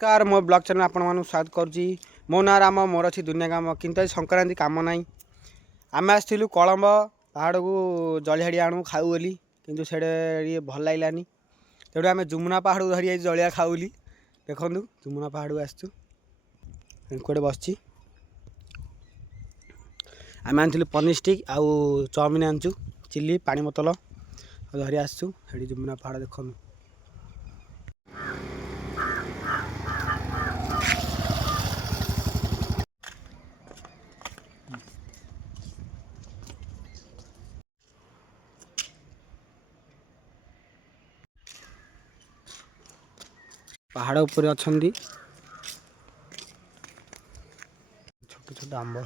Car मो blog channel आपण मानक स्वागत करुच्ची। मो ना राम मोर अच्छी दुनिया काम कि संक्रांति कम ना आम आसलु कलम्ब पहाड़ को जलिहाड़ी आणु खाऊ बोली कि से भल लगलानी तेणु आम जुमुना पहाड़ को धरी जलिया खाऊ बोली देखु जुमुना पहाड़ को आसुटे बस आम आनी पनीर स्टिक आउ चाउमिन आनचु चिल्ली पानी बोतल धरी आसचु जुमुना पहाड़ देखु पहाड़ उपर अच्छा छोट छोट आंब हो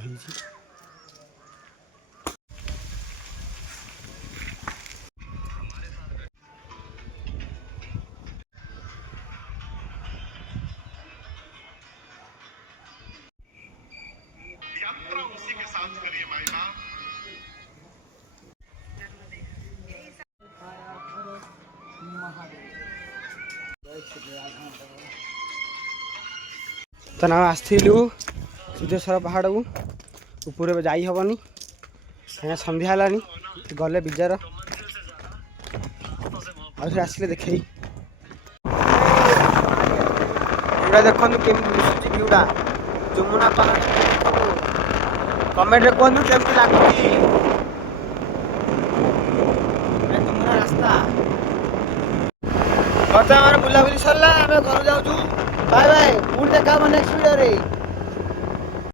उसी के साथ करिए भाई साहब। तो ना आसलु सिद्धेश्वर पहाड़ को ऊपर जाई हेनी कहीं सन्ध्या है गले विजार आसले देखे देखु केमी दिशुची भ्यूटा जुमुना पहाड़ कमेंट रे कहतु केमती लगुची जुमुना रास्ता बुलाबुली सरला आम घर जाऊँ बाय बाय पुणी देखा नेक्स्ट वीडियो रे।